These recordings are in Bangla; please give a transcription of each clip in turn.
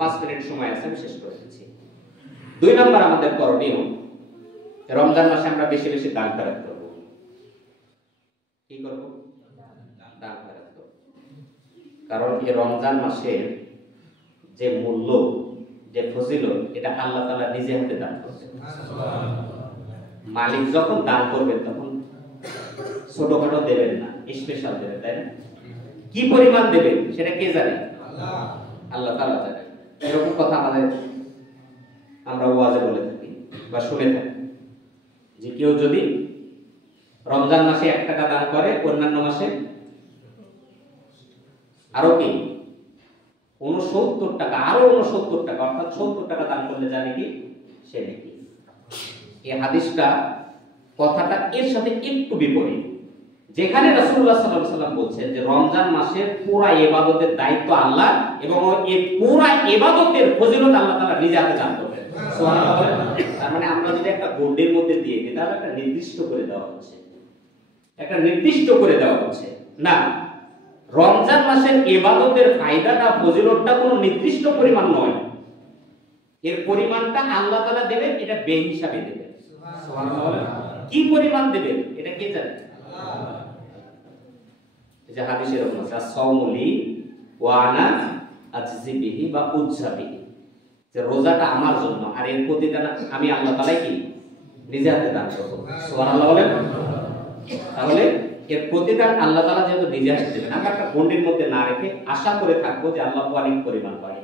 5 মিনিট সময় আছে, আমি শেষ করে দিচ্ছি। 2 নম্বর আমাদের করণীয়, রমজান মাসে আমরা বেশি বেশি দান খয়রাত করব। কি করব? দান খয়রাত করব। কারণ এই রমজান মাসের যে মূল্য, যে ফজিলত, এটা আল্লাহ তাআলা নিজে হাতে দান করবেন। মালিক যখন দান করবেন তখন ছোটখাটো দেবেন না, স্পেশাল দেবেন, তাই না? কি পরিমাণ দেবেন সেটা কে জানে? আল্লাহ তাআলা জানেন। এরকম কথা আমরা ওয়াজে বলে থাকি বা শুনে থাকি যে কেউ যদি রমজান মাসে 1 টাকা দান করে, অন্যান্য মাসে আরো কি 69 টাকা, আরো 69 টাকা, অর্থাৎ 70 টাকা দান করলে জানে কি সে নাকি। এই হাদিসটা কথাটা এর সাথে একটু বিপরীত। যেখানে রাসূলুল্লাহ সাল্লাল্লাহু আলাইহি ওয়াসাল্লাম বলছেন যে রমজান মাসের পুরো ইবাদতের দায়িত্ব আল্লাহ এবং এই পুরো ইবাদতের ফজিলত আল্লাহ তাআলা নিজে হাতে দান করবেন। সুবহানাল্লাহ। তার মানে আমরা যদি একটা গোল্ডের মধ্যে দিয়ে দিই, তাহলে একটা নির্দিষ্ট করে দেওয়া হচ্ছে, একটা নির্দিষ্ট করে দেওয়া হচ্ছে না। রমজান মাসের ইবাদতের ফায়দাটা, ফজিলতটা কোনো নির্দিষ্ট পরিমাণ নয়, এর পরিমাণটা আল্লাহ তাআলা দেবেন, এটা বেহিসাবি দেবেন। সুবহানাল্লাহ। কি পরিমাণ দেবেন এটা কে জানে? আল্লাহ। এই যে হাদিসে এরকম আছে, আস-সাওমুলি ওয়া আনা আজজি বিহি বা উজ্জাবি, যে রোজাটা আমার জন্য আর এর প্রতিদান আমি আল্লাহ তাআলাই কি নিজে হাতে দান করব। সুবহানাল্লাহ বলেন। তাহলে এর প্রতিদান আল্লাহ তাআলা যেহেতু নিজে হাতে দেবেন, আমরা একটা গন্ডির মধ্যে না রেখে আশা করে থাকবো যে আল্লাহ অনেক পরিমাণ পায়।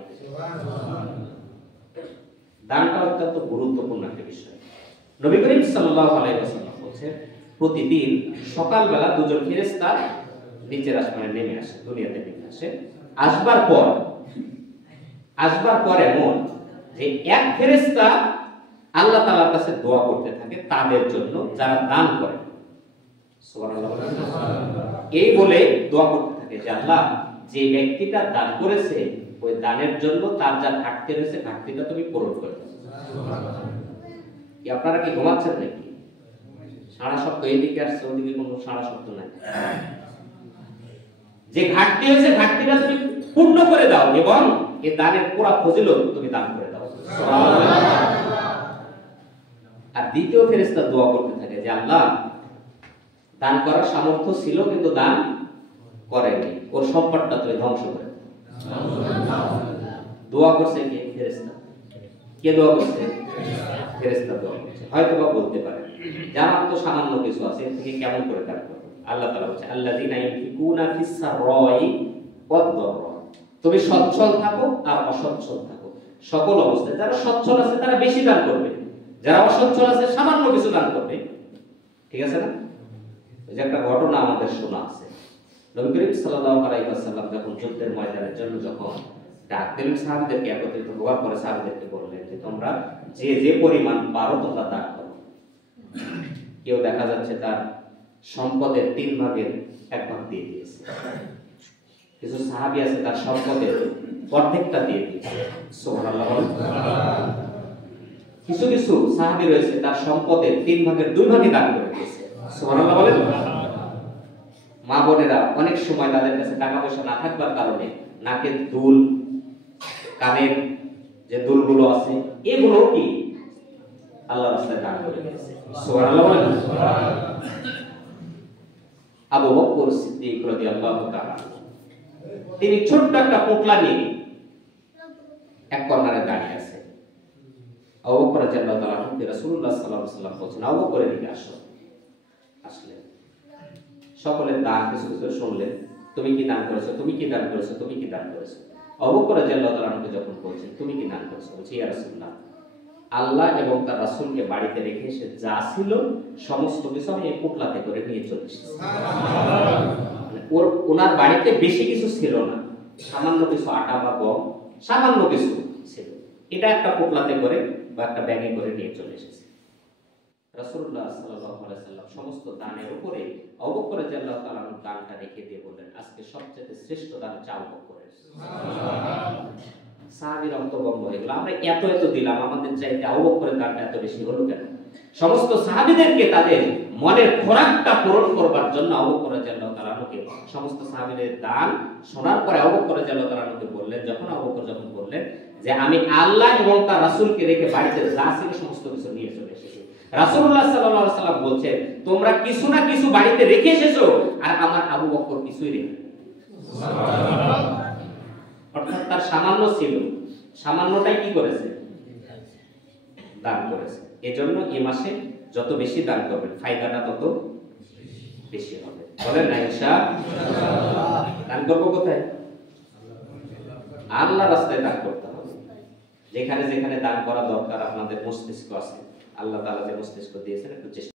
দানটা অত্যন্ত গুরুত্বপূর্ণ একটা বিষয়। নবী করিম সাল্লাল্লাহু আলাইহি ওয়াসাল্লাম বলেছেন, প্রতিদিন সকালবেলা 2 জন ফেরেশতা নিচের আসমানে নেমে আসে, দুনিয়াতে নেমে আসে। আসবার পর এমন যে এক ফেরেশতা আল্লাহ তাআলার কাছে দোয়া করতে থাকে তাদের জন্য যারা দান করে। সুবহানাল্লাহ। এই বলে দোয়া করতে থাকে যে আল্লাহ, যে ব্যক্তিটা দান করেছে ওই দানের জন্য তার যা ঘাটতি রয়েছে ঘাটতিটা তুমি পূরণ করে দাও। কি আপনারা কি ঘুমাচ্ছেন নাকি? সারা শব্দ এদিকে আসছে, ওদিকে কোনো সারা শব্দ নাই। যে ঘাটতি হয়েছে ঘাটতিটা তুমি পূর্ণ করে দাও এবং এই দানের পুরো ফজিলত তুমি দান করে দাও। আর দ্বিতীয় ফেরেশতা দোয়া করতে থাকে যে আল্লাহ, দান করার সামর্থ্য ছিল কিন্তু দান করেনি, ওর সম্পদটা তুমি ধ্বংস করে দাও। দোয়া করছে কে? ফেরেশতা। কে দোয়া করছে? ফেরেশতা দোয়া করছে। হয়তো বা বলতে পারে যে আমার তো সামান্য কিছু আছে, এর থেকে কেমন করে দান করব? আল্লাহ তাআলা বলছে, আল্লাযীনা ইউনফিকুনা ফিস সাররাই ওয়াদ দাররা, তুমি সচ্ছল থাকো আর অসচ্ছল থাকো, সকল অবস্থায়। যারা সচ্ছল আছে তারা বেশি দান করবে, যারা অসচ্ছল আছে সামান্য কিছু দান করবে। ঠিক আছে না? এই যে একটা ঘটনা আমাদের শোনা আছে, নবী করিম সাল্লাল্লাহু আলাইহি ওয়াসাল্লাম যখন যুদ্ধের ময়দানের জন্য যখন ডাক দিলেন সাহাবীদেরকে, একত্রিত হওয়ার পরে সাহাবীদেরকে বললেন যে তোমরা যে যে পরিমাণ পারো তোমরা দান করো। কেউ দেখা যাচ্ছে তার সম্পদের 3 ভাগের 1 ভাগ দিয়ে দিয়েছে, কিছু সাহাবী আছে তার সম্পদের অর্ধেকটা দিয়ে দিয়েছে। সুবহানাল্লাহ। কিছু কিছু সাহাবী রয়েছে তার সম্পদের 3 ভাগের 2 ভাগই দান করে দিয়েছে। সুবহানাল্লাহ বলেন। মা বোনেরা অনেক সময় তাদের কাছে টাকা পয়সা না থাকবার কারণে নাকের দুল, কানের যে দুলগুলো আছে এগুলো কি আল্লাহর রাস্তায় দান করে দিয়েছে। সুবহানাল্লাহ বলেন। আবু বকর সিদ্দিক রাদিয়াল্লাহু তাআলা তিনি ছোট্ট একটা পোটলা নিয়ে এক কর্নারে দাঁড়িয়ে আছে। আবু বকর রাদিয়াল্লাহু তাআলা রাসূলুল্লাহ সাল্লাল্লাহু আলাইহি ওয়াসাল্লাম বলেছেন, আবু বকর এদিকে আসো। আসলেন, সকলের দান কিছু কিছু শুনলেন, তুমি কি দান করেছো, তুমি কি দান করেছো, তুমি কি দান করেছো। আবু বকর রাদিয়াল্লাহু তাআলা যখন বলছেন তুমি কি দান করেছো, বলছি ইয়া রাসূলুল্লাহ, আল্লাহ এবং তার রাসূলকে বাড়িতে রেখে এসে যা ছিল সমস্ত কিছু আমি এই পোটলাতে করে নিয়ে চলে এসেছি। ওনার বাড়িতে বেশি কিছু ছিল না, সামান্য কিছু আটা বা গম, সামান্য কিছু ছিল, এটা একটা পোটলাতে করে বা একটা ব্যাগে করে নিয়ে চলে এসেছে। রাসূলুল্লাহ সাল্লাল্লাহু আলাইহি ওয়াসাল্লাম সমস্ত দানের উপরে আবু বকর রাদিয়াল্লাহু তাআলা দানটা রেখে দিয়ে বললেন, আজকে সবচেয়ে শ্রেষ্ঠ দান হচ্ছে আবু বকরের। সুবহানাল্লাহ। সাহাবীরা অন্তর্গত হয়ে গেল, আমরা এত দিলাম, আমাদের চাইতে আবু বকরের দানটা এত বেশি হলো কেন? সমস্ত সাহাবীদেরকে তাদের মনের খোরাকটা পূরণ করবার জন্য আবু বকর রাদিয়াল্লাহু তাআলা আনহুকে সমস্ত সাহাবীদের দান শোনার পরে আবু বকর রাদিয়াল্লাহু তাআলা আনহুকে বললেন, যখন আবু বকর যখন বললেন যে আমি আল্লাহ এবং তার রাসূলকে রেখে বাড়িতে যা ছিল সমস্ত কিছু নিয়ে চলে এসেছি, রাসূলুল্লাহ সাল্লাল্লাহু আলাইহি সাল্লাম বলছেন তোমরা কিছু না কিছু বাড়িতে রেখে এসেছো আর আমার আবু বকর কিছুই রেখে, সুবহানাল্লাহ। অর্থাৎ তার সামান্য ছিল, সামান্যটাই কি করেছে? দান করেছে। এজন্য এই মাসে যত বেশি দান করবেন ফায়দাটা তত বেশি হবে। বলেন না ইনশাআল্লাহ। দান করবো কোথায়? আল্লাহর রাস্তায় দান করতে হবে। যেখানে যেখানে দান করা দরকার আপনাদের মস্তিষ্ক আছে, আল্লাহ তাআলা যে মস্তিষ্ক দিয়েছেন একটু চেষ্টা